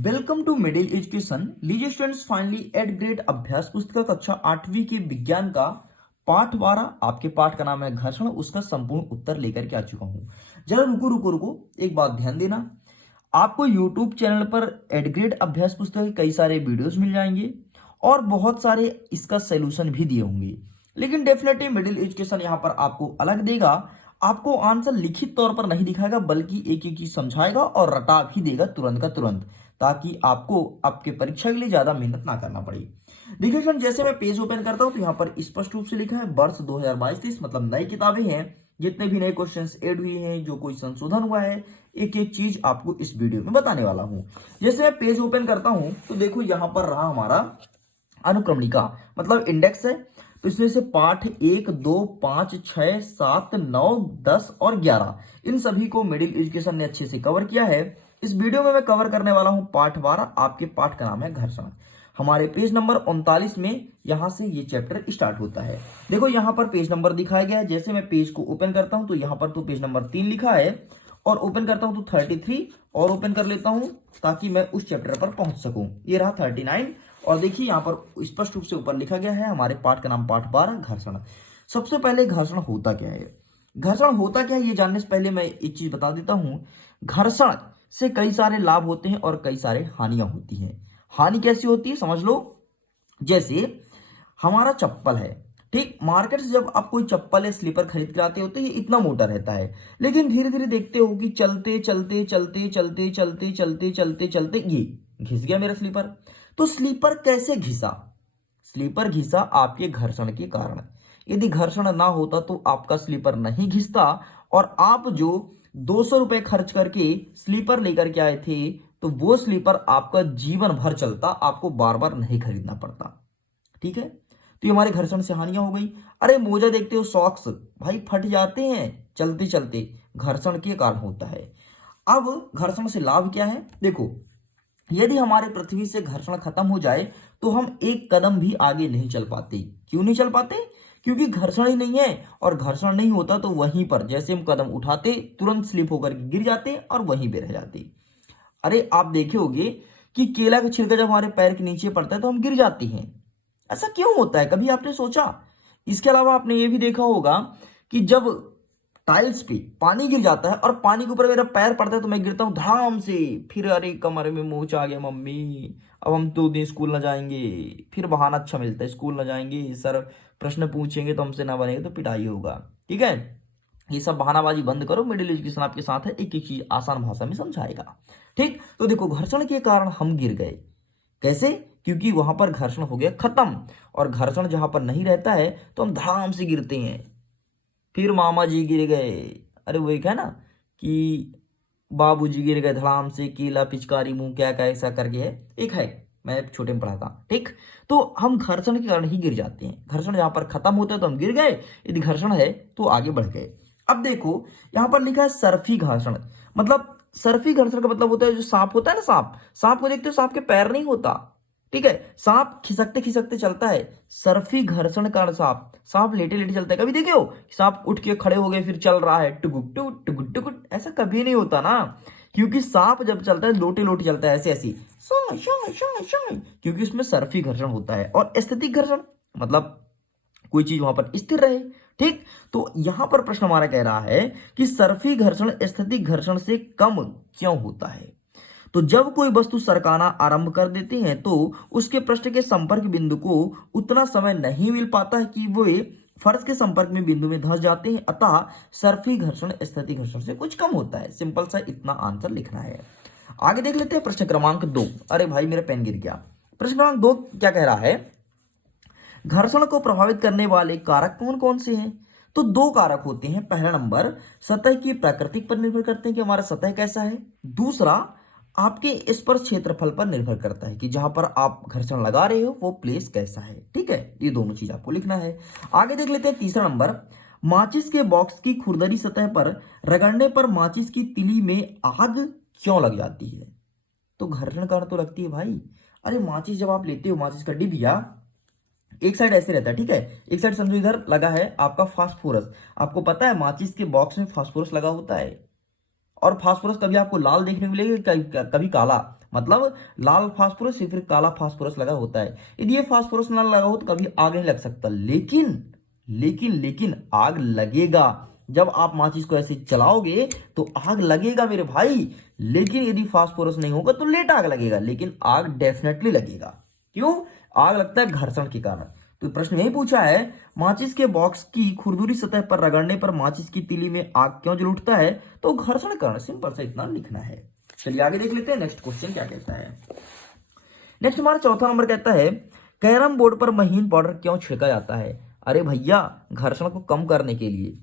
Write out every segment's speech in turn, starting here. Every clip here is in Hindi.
Welcome to Middle Education. लीजिए स्टूडेंट्स, फाइनली एट ग्रेड अभ्यास पुस्तिका कक्षा 8वीं के विज्ञान का पाठ 12, आपके पाठ का नाम है घर्षण, उसका संपूर्ण उत्तर लेकर के आ चुका हूं। जरा रुको रुको रुको, एक बात ध्यान देना। आपको यूट्यूब चैनल पर एट ग्रेड अभ्यास पुस्तक के कई सारे वीडियोस मिल जाएंगे और बहुत सारे इसका सोल्यूशन भी दिए होंगे, लेकिन डेफिनेटली मिडिल एजुकेशन यहाँ पर आपको अलग देगा। आपको आंसर लिखित तौर पर नहीं दिखाएगा, बल्कि एक एक चीज समझाएगा और रटा भी देगा तुरंत का तुरंत, ताकि आपको आपके परीक्षा के लिए ज्यादा मेहनत ना करना पड़े। देखिए फ्रेंड, जैसे मैं पेज ओपन करता हूं तो यहाँ पर स्पष्ट रूप से लिखा है वर्ष 2022-23, मतलब नई किताबें हैं। जितने भी नए क्वेश्चंस ऐड हुए हैं, जो कोई संशोधन हुआ है, एक एक चीज आपको इस वीडियो में बताने वाला हूं। जैसे मैं पेज ओपन करता हूं तो देखो यहाँ पर रहा हमारा अनुक्रमणिका, मतलब इंडेक्स है। तो इसमें से पाठ 1, 2, 5, 6, 7, 9, 10 और 11, इन सभी को मिडिल एजुकेशन ने अच्छे से कवर किया है। इस वीडियो में मैं कवर करने वाला हूं पाठ 12। आपके पाठ का नाम है घर्षण। हमारे पेज नंबर 39 में यहां से ये चैप्टर स्टार्ट होता है। देखो यहाँ पर पेज नंबर दिखाया गया है। जैसे मैं पेज को ओपन करता हूं तो यहाँ पर तो पेज नंबर 3 लिखा है, और ओपन करता हूं तो 33 और ओपन कर लेता हूं ताकि मैं उस चैप्टर पर पहुंच सकूं। ये रहा 39, और देखिए यहाँ पर स्पष्ट रूप से ऊपर लिखा गया है हमारे पाठ का नाम पाठ 12 घर्षण। सबसे पहले घर्षण होता क्या है? घर्षण होता क्या है ये जानने से पहले मैं एक चीज बता देता हूं। घर्षण से कई सारे लाभ होते हैं और कई सारे हानियां होती हैं। हानि कैसी होती है समझ लो। जैसे हमारा चप्पल है, ठीक, मार्केट से जब आप कोई चप्पल या स्लीपर खरीद के आते हो तो ये इतना मोटा रहता है, लेकिन धीरे धीरे देखते हो कि चलते चलते चलते चलते चलते चलते चलते चलते ये घिस गया मेरा स्लीपर। तो स्लीपर कैसे घिसा? स्लीपर घिसा आपके घर्षण के कारण। यदि घर्षण ना होता तो आपका स्लीपर नहीं घिसता, और आप जो 200 रुपए खर्च करके स्लीपर लेकर के आए थे तो वो स्लीपर आपका जीवन भर चलता, आपको बार बार नहीं खरीदना पड़ता। ठीक है, तो ये हमारे घर्षण से हानियां हो गई। अरे मोजा देखते हो, सॉक्स भाई फट जाते हैं चलते चलते, घर्षण के कारण होता है। अब घर्षण से लाभ क्या है? देखो, यदि हमारे पृथ्वी से घर्षण खत्म हो जाए तो हम एक कदम भी आगे नहीं चल पाते। क्यों नहीं चल पाते? क्योंकि घर्षण ही नहीं है, और घर्षण नहीं होता तो वहीं पर जैसे हम कदम उठाते तुरंत स्लिप होकर गिर जाते और वहीं पे रह जाते। अरे आप देखे होंगे कि केला का छिलका जब हमारे पैर के नीचे पड़ता है तो हम गिर जाते हैं। ऐसा क्यों होता है, कभी आपने सोचा? इसके अलावा आपने ये भी देखा होगा कि जब टाइल्स पे पानी गिर जाता है और पानी के ऊपर मेरा पैर पड़ता है तो मैं गिरता हूं धड़ाम से, फिर अरे कमरे में मोच आ गया मम्मी, अब हम 2 दिन स्कूल ना जाएंगे। फिर बहाना अच्छा मिलता है, स्कूल ना जाएंगे, सर प्रश्न पूछेंगे तो हमसे ना बनेगा तो पिटाई होगा। ठीक है, ये सब बहानाबाजी बंद करो, मिडिल एजुकेशन आपके साथ है, एक एक चीज आसान भाषा में समझाएगा। ठीक, तो देखो घर्षण के कारण हम गिर गए। कैसे? क्योंकि वहां पर घर्षण हो गया खत्म, और घर्षण जहां पर नहीं रहता है तो हम धड़ाम से गिरते हैं। फिर मामा जी गिर गए, अरे वो एक है ना कि बाबूजी गिर गए धड़ाम से, केला पिचकारी मुंह क्या क्या ऐसा करके है, एक है, मैं छोटे में पढ़ा था। ठीक, तो हम घर्षण के कारण ही गिर जाते हैं। घर्षण जहां पर खत्म होता है तो हम गिर गए, यदि घर्षण है तो आगे बढ़ गए। अब देखो यहां पर लिखा है सर्फी घर्षण, मतलब सर्फी घर्षण का मतलब होता है जो सांप होता है ना, सांप, सांप को देखते हो, सांप के पैर नहीं होता। ठीक है, सांप खिसकते खिसकते चलता है, सर्फी घर्षण कारण सांप, सांप लेटे लेटे चलता है। कभी देखे हो सांप उठ के खड़े हो गए फिर चल रहा है टुकुट टुकुट टुकुट टुकुट? ऐसा कभी नहीं होता ना, क्योंकि सांप जब चलता है लोटे लोटे चलता है, ऐसे ऐसी शाय शाय शाय शाय, क्योंकि उसमें सर्फी घर्षण होता है। और स्थैतिक घर्षण मतलब कोई चीज वहां पर स्थिर रहे। ठीक, तो यहां पर प्रश्न हमारा कह रहा है कि सर्फी घर्षण स्थैतिक घर्षण से कम क्यों होता है? तो जब कोई वस्तु सरकाना आरंभ कर देते हैं तो उसके पृष्ठ के संपर्क बिंदु को उतना समय नहीं मिल पाता है कि वे फर्श के संपर्क में बिंदु में धंस जाते हैं, अतः सर्फी घर्षण स्थैतिक घर्षण से कुछ कम होता है। सिंपल सा इतना आंसर लिखना है। आगे देख लेते हैं प्रश्न क्रमांक 2। अरे भाई मेरा पेन गिर गया। प्रश्न क्रमांक 2 क्या कह रहा है? घर्षण को प्रभावित करने वाले कारक कौन कौन से हैं? तो 2 कारक होते हैं। पहला नंबर सतह की प्रकृति पर निर्भर करते हैं कि हमारा सतह कैसा है। दूसरा आपके स्पर्श क्षेत्रफल पर निर्भर करता है कि जहां पर आप घर्षण लगा रहे हो वो प्लेस कैसा है। ठीक है, ये दोनों चीज आपको लिखना है। आगे देख लेते हैं तीसरा नंबर, माचिस के बॉक्स की खुरदरी सतह पर रगड़ने पर माचिस की तिली में आग क्यों लग जाती है? तो घर्षण कारण तो लगती है भाई। अरे माचिस जब आप लेते हो, माचिस का डिबिया एक साइड ऐसे रहता है, ठीक है, एक साइड समझो इधर लगा है आपका फास्फोरस। आपको पता है माचिस के बॉक्स में फास्फोरस लगा होता है, और फास्फोरस कभी आपको लाल देखने को मिलेगा, कभी काला। मतलब लाल फास्फोरस या फिर काला फास्फोरस लगा होता है। यदि ये फास्फोरस ना लगा हो तो कभी आग नहीं लग सकता। लेकिन आग लगेगा। जब आप माचिस को ऐसे चलाओगे तो आग लगेगा मेरे भाई। लेकिन यदि फास्फोरस नहीं होगा तो लेट आग लगेगा, लेकिन आग डेफिनेटली लगेगा। क्यों? आग लगता है घर्षण के कारण। तो प्रश्न यही पूछा है, माचिस के बॉक्स की खुरदुरी सतह पर रगड़ने पर माचिस की तीली में आग क्यों जल उठता है? तो घर्षण कारण। सिंपल सा इतना लिखना है। चलिए आगे देख लेते हैं नेक्स्ट क्वेश्चन क्या कहता है। नेक्स्ट हमारा चौथा नंबर कहता है, कैरम बोर्ड पर महीन पाउडर क्यों छिड़का जाता है? अरे भैया, घर्षण को कम करने के लिए।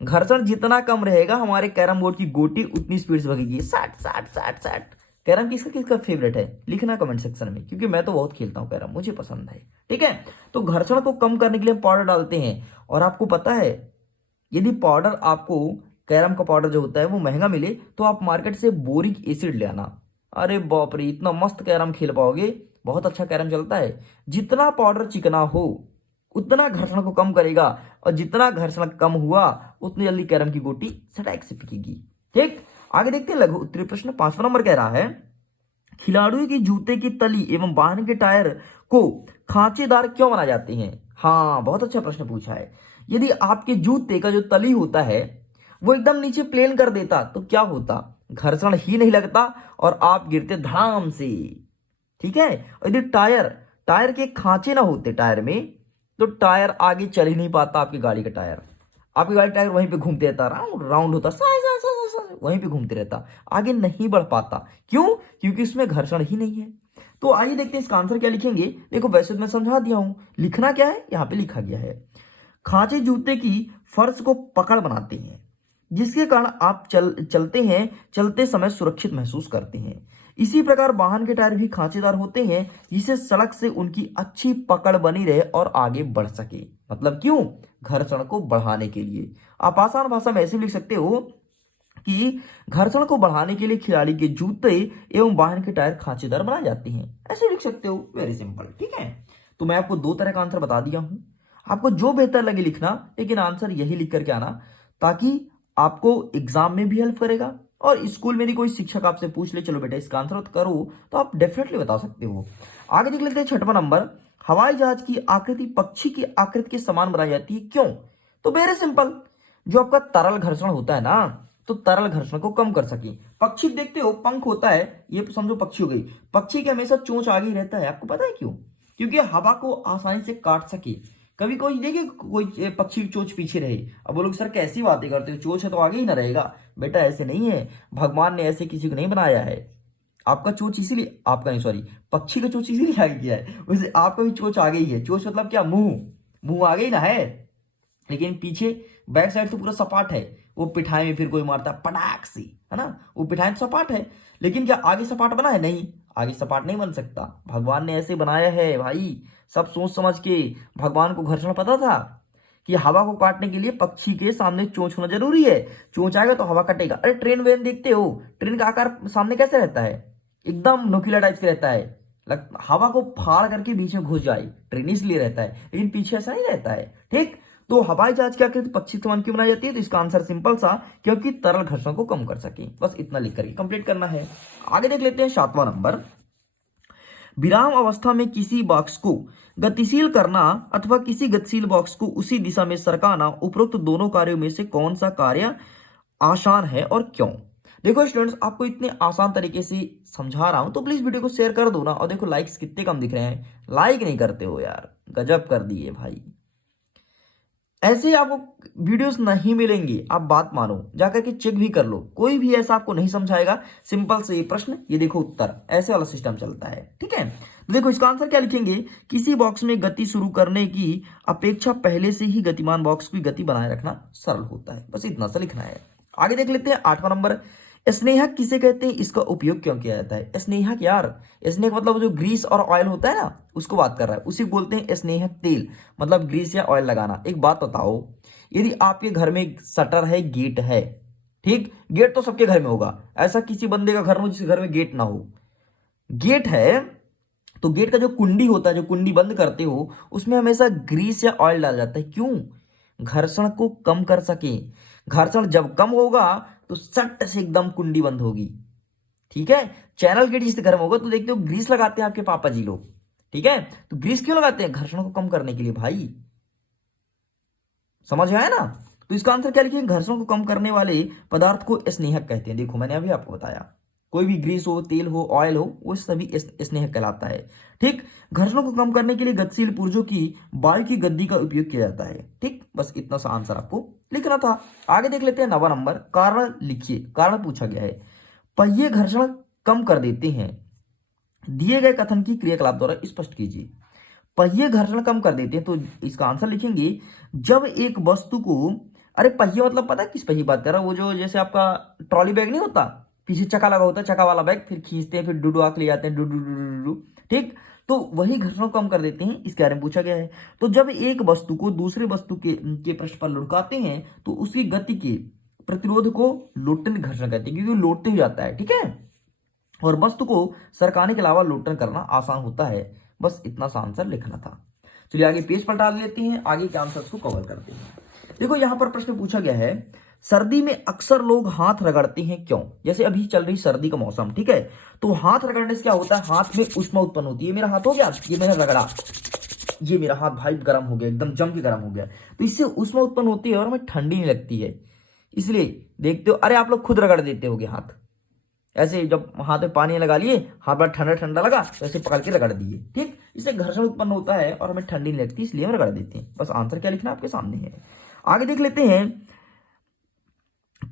घर्षण जितना कम रहेगा हमारे कैरम बोर्ड की गोटी उतनी स्पीड से भगेगी। साठ साठ साठ साठ। कैरम किसका किसका फेवरेट है? लिखना कमेंट सेक्शन में, क्योंकि मैं तो बहुत खेलता हूँ कैरम, मुझे पसंद है। ठीक है, तो घर्षण को कम करने के लिए पाउडर डालते हैं। और आपको पता है, यदि पाउडर आपको कैरम का पाउडर जो होता है वो महंगा मिले तो आप मार्केट से बोरिक एसिड ले आना। अरे बाप रे, इतना मस्त कैरम खेल पाओगे, बहुत अच्छा कैरम चलता है। जितना पाउडर चिकना हो उतना घर्षण को कम करेगा, और जितना घर्षण कम हुआ उतनी जल्दी कैरम की गोटी सटाक से फेंकेगी। ठीक, आगे देखते हैं लघु उत्तरीय प्रश्न। 5वां नंबर कह रहा है, खिलाड़ियों की जूते की तली एवं वाहन के टायर को खांचेदार क्यों बनाए जाते हैं? हाँ, बहुत अच्छा प्रश्न पूछा है। यदि आपके जूते का जो तली होता है वो एकदम नीचे प्लेन कर देता तो क्या होता? घर्षण ही नहीं लगता और आप गिरते धड़ाम से। ठीक है, और यदि टायर टायर के खांचे ना होते टायर में तो टायर आगे चल ही नहीं पाता। आपकी गाड़ी का टायर, आपकी गाड़ी टायर वहीं पे घूमते रहता, राउंड राउंड होता, वहीं पे घूमते रहता, आगे नहीं बढ़ पाता। क्यों? क्योंकि इसमें घर्षण ही नहीं है। तो आइए देखते हैं इसका आंसर क्या लिखेंगे। देखो वैसे तो मैं समझा दिया हूं, लिखना क्या है यहां पे लिखा गया है, खांचे जूते की फर्श को पकड़ बनाते हैं जिसके कारण आप चलते समय सुरक्षित महसूस करते हैं। इसी प्रकार वाहन के टायर भी खांचेदार होते हैं जिससे सड़क से उनकी अच्छी पकड़ बनी रहे और आगे बढ़ सके। मतलब क्यों? घर्षण को बढ़ाने के लिए। आप आसान भाषा में ऐसे लिख सकते हो कि घर्षण को बढ़ाने के लिए खिलाड़ी के जूते एवं वाहन के टायर खांचेदार बनाए जाते हैं। ऐसे लिख सकते हो, वेरी सिंपल। ठीक है, तो मैं आपको दो तरह का आंसर बता दिया हूं, आपको जो बेहतर लगे लिखना, लेकिन आंसर यही लिख करके आना, ताकि आपको एग्जाम में भी हेल्प करेगा। और स्कूल में भी कोई शिक्षक आपसे पूछ ले, चलो बेटा इसका आंसर करो, तो आप डेफिनेटली बता सकते हो। आगे देख लेते हैं 6वां नंबर, हवाई जहाज की आकृति पक्षी की आकृति के समान बनाई जाती है क्यों? तो वेरी सिंपल, जो आपका तरल घर्षण होता है ना, तो तरल घर्षण को कम कर सके। पक्षी देखते हो, पंख होता है, ये समझो पक्षी हो गई। पक्षी के हमेशा चोंच आगे ही रहता है, आपको पता है क्यों? क्योंकि हवा को आसानी से काट सके। कभी कोई देखिए कोई पक्षी की चोंच पीछे रहे, अब वो लोग सर कैसी बातें करते हो, चोंच है तो आगे ही ना रहेगा। बेटा ऐसे नहीं है, भगवान ने ऐसे किसी को नहीं बनाया है। आपका चोंच इसीलिए, आपका नहीं सॉरी, पक्षी का चोंच इसीलिए आगे किया है, वैसे आपका भी चोंच आगे ही है। चोंच मतलब क्या? मुंह आगे ही ना है, लेकिन पीछे बैक साइड तो पूरा सपाट है। वो पिठाई में फिर कोई मारता पटाख से, है ना, वो पिठाई तो सपाट है, लेकिन क्या आगे सपाट बना है? नहीं, आगे सपाट नहीं बन सकता। भगवान ने ऐसे बनाया है भाई, सब सोच समझ के। भगवान को घर्षण पता था कि हवा को काटने के लिए पक्षी के सामने चोंच होना जरूरी है। चोंच आएगा तो हवा कटेगा। अरे ट्रेन वेन देखते हो, ट्रेन का आकार सामने कैसे रहता है? एकदम नुकीला टाइप से रहता है, हवा को फाड़ करके बीच में घुस जाए, ट्रेन इसलिए रहता है, लेकिन पीछे ऐसा नहीं रहता है। ठीक, तो हवाई जहाज क्या कहते हैं पक्षी समान क्यों बनाई जाती है? तो इसका आंसर सिंपल सा, क्योंकि तरल घर्षण को कम कर सके। बस इतना लिख करके कंप्लीट करना है। आगे देख लेते हैं 7वां नंबर, विराम अवस्था में किसी बॉक्स को गतिशील करना अथवा किसी गतिशील बॉक्स को उसी दिशा में सरकाना, उपरोक्त दोनों कार्यों में से कौन सा कार्य आसान है और क्यों? देखो स्टूडेंट्स, आपको इतने आसान तरीके से समझा रहा हूं तो प्लीज वीडियो को शेयर कर दो ना। और देखो लाइक्स कितने कम दिख रहे हैं, लाइक नहीं करते हो यार, गजब कर दिए भाई। ऐसे आपको वीडियोस नहीं मिलेंगी, आप बात मानो, जाकर के चेक भी कर लो, कोई भी ऐसा आपको नहीं समझाएगा। सिंपल से ये प्रश्न, ये देखो उत्तर, ऐसे वाला सिस्टम चलता है। ठीक है, तो देखो इसका आंसर क्या लिखेंगे, किसी बॉक्स में गति शुरू करने की अपेक्षा पहले से ही गतिमान बॉक्स की गति बनाए रखना सरल होता है। बस इतना सा लिखना है। आगे देख लेते हैं 8वां नंबर, स्नेहक किसे कहते हैं, इसका उपयोग क्यों किया जाता है? स्नेहक यार, स्नेहक मतलब जो ग्रीस और ऑयल होता है ना, उसको बात कर रहा है, उसी बोलते हैं स्नेहक तेल, मतलब ग्रीस या ऑयल लगाना। एक बात बताओ, यदि आपके घर में शटर है, गेट है, ठीक, गेट तो सबके घर में होगा, ऐसा किसी बंदे का घर में जिसके घर में गेट ना हो। गेट है तो गेट का जो कुंडी होता है, जो कुंडी बंद करते हो, उसमें हमेशा ग्रीस या ऑयल डाला जाता है। क्यों? घर्षण को कम कर सके। घर्षण जब कम होगा तो सट से एकदम कुंडी बंद होगी। ठीक है। चैनल गेट जिससे गर्म होगा तो देखते हो ग्रीस लगाते हैं आपके पापा जी लोग, ठीक है। तो ग्रीस क्यों लगाते हैं? घर्षण को कम करने के लिए भाई, समझ में आया ना। तो इसका आंसर क्या लिखेंगे? घर्षण को कम करने वाले पदार्थ को स्नेहक कहते हैं। देखो मैंने अभी आपको बताया, कोई भी ग्रीस हो, तेल हो, ऑयल हो, वो सभी स्नेहक कहलाता है। ठीक। घर्षण को कम करने के लिए गतिशील पुर्जों की वायु की गद्दी का उपयोग किया जाता है। ठीक, बस इतना सा आंसर आपको लिखना था। आगे देख लेते हैं 9वां नंबर, कारण लिखिए। कारण पूछा गया है, पहिए घर्षण कम कर देते हैं, दिए गए कथन की क्रियाकलाप द्वारा स्पष्ट कीजिए। पहिए घर्षण कम कर देते हैं, तो इसका आंसर लिखेंगे जब एक वस्तु को, अरे पहिए मतलब पता है किस पहिए बात कर रहा हूं? वो जो जैसे आपका ट्रॉली बैग नहीं होता, पीछे चक्का लगा होता है, चक्का वाला बैग, फिर खींचते हैं, फिर डुडू आके ले जाते हैं, डुडू डुडू। ठीक, तो वही घर्षण कम कर देते हैं, इसके बारे में पूछा गया है। तो जब एक वस्तु को दूसरे वस्तु के पृष्ठ पर लुढ़काते हैं तो उसकी गति के प्रतिरोध को लोटन घर्षण कहते हैं, क्योंकि लोटते हो जाता है। ठीक है, और वस्तु को सरकाने के अलावा लोटन करना आसान होता है। बस इतना सा आंसर लिखना था। चलिए आगे पेज पलटा लेते हैं, आगे के आंसर्स को कवर करते हैं। देखो यहां पर प्रश्न पूछा गया है, सर्दी में अक्सर लोग हाथ रगड़ते हैं क्यों? जैसे अभी चल रही सर्दी का मौसम, ठीक है, तो हाथ रगड़ने से क्या होता है? हाथ में उष्मा उत्पन्न होती है। मेरा हाथ हो गया, ये मैंने रगड़ा, ये मेरा हाथ भाई गर्म हो गया, एकदम जम के गर्म हो गया, तो इससे उष्मा उत्पन्न होती है और हमें ठंडी नहीं लगती है। इसलिए देखते हो, अरे आप लोग खुद रगड़ देते होगे हाथ, ऐसे जब हाथ में पानी लगा लिए, हाथ बड़ा ठंडा ठंडा लगा तो ऐसे पकड़ के रगड़ दिए। ठीक, इससे घर्षण उत्पन्न होता है और हमें ठंडी नहीं लगती, इसलिए हम रगड़ देते हैं। बस आंसर क्या लिखना आपके सामने है। आगे देख लेते हैं,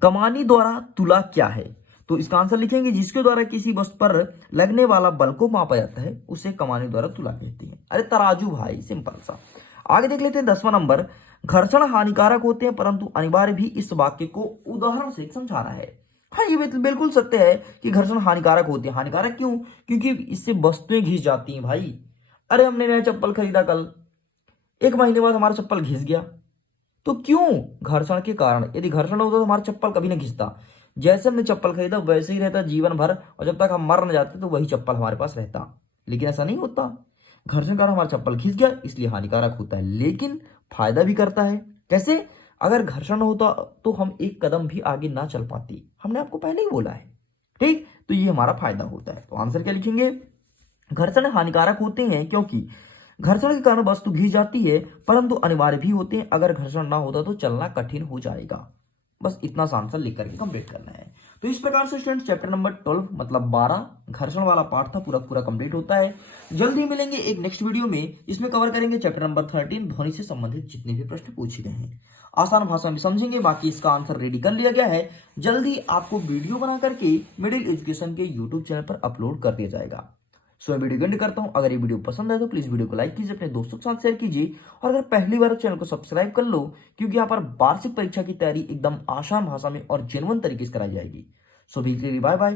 कमानी द्वारा तुला क्या है? तो इसका आंसर लिखेंगे जिसके द्वारा किसी वस्तु पर लगने वाला बल को मापा जाता है, उसे कमानी द्वारा तुला कहते हैं। अरे तराजू भाई, सिंपल सा। आगे देख लेते हैं 10वां नंबर, घर्षण हानिकारक होते हैं परंतु अनिवार्य भी। इस वाक्य को उदाहरण से समझाना है। हाँ, ये बिल्कुल सत्य है कि घर्षण हानिकारक होते हैं। हानिकारक क्यों? क्योंकि इससे वस्तुएं घिस जाती हैं भाई। अरे हमने नया चप्पल खरीदा कल, 1 महीने बाद हमारा चप्पल घिस गया, तो क्यों? घर्षण के कारण। यदि घर्षण होता तो हमारा चप्पल कभी ना घिसता। जैसे हमने चप्पल खरीदा वैसे ही रहता जीवन भर, और जब तक हम मर न जाते तो वही चप्पल हमारे पास रहता। लेकिन ऐसा नहीं होता, घर्षण के कारण हमारा चप्पल घिस गया, इसलिए हानिकारक होता है, लेकिन फायदा भी करता है। कैसे? अगर घर्षण होता तो हम एक कदम भी आगे ना चल पाती, हमने आपको पहले ही बोला है। ठीक, तो ये हमारा फायदा होता है। तो आंसर क्या लिखेंगे? घर्षण हानिकारक होते हैं क्योंकि घर्षण के कारण वस्तु घिस जाती है, परंतु अनिवार्य भी होते हैं। अगर घर्षण ना होता तो चलना कठिन हो जाएगा। बस इतना सा आंसर लिख करके कंप्लीट करना है। तो इस प्रकार से स्टूडेंट चैप्टर नंबर 12 मतलब 12 घर्षण वाला पार्ट था, पूरा पूरा कंप्लीट होता है। जल्द ही मिलेंगे एक नेक्स्ट वीडियो में, इसमें कवर करेंगे चैप्टर नंबर 13 ध्वनि से संबंधित जितने भी प्रश्न पूछे गए हैं, आसान भाषा में समझेंगे। बाकी इसका आंसर रेडी कर लिया गया है, जल्दी आपको वीडियो बना करके मिडिल एजुकेशन के यूट्यूब चैनल पर अपलोड कर दिया जाएगा। सो मैं वीडियो एंड करता हूं। अगर ये वीडियो पसंद आए तो प्लीज वीडियो को लाइक कीजिए, अपने दोस्तों के साथ शेयर कीजिए, और अगर पहली बार चैनल को सब्सक्राइब कर लो, क्योंकि यहाँ पर वार्षिक परीक्षा की तैयारी एकदम आसान भाषा में और जेन्युइन तरीके से कराई जाएगी। सो बाय बाय।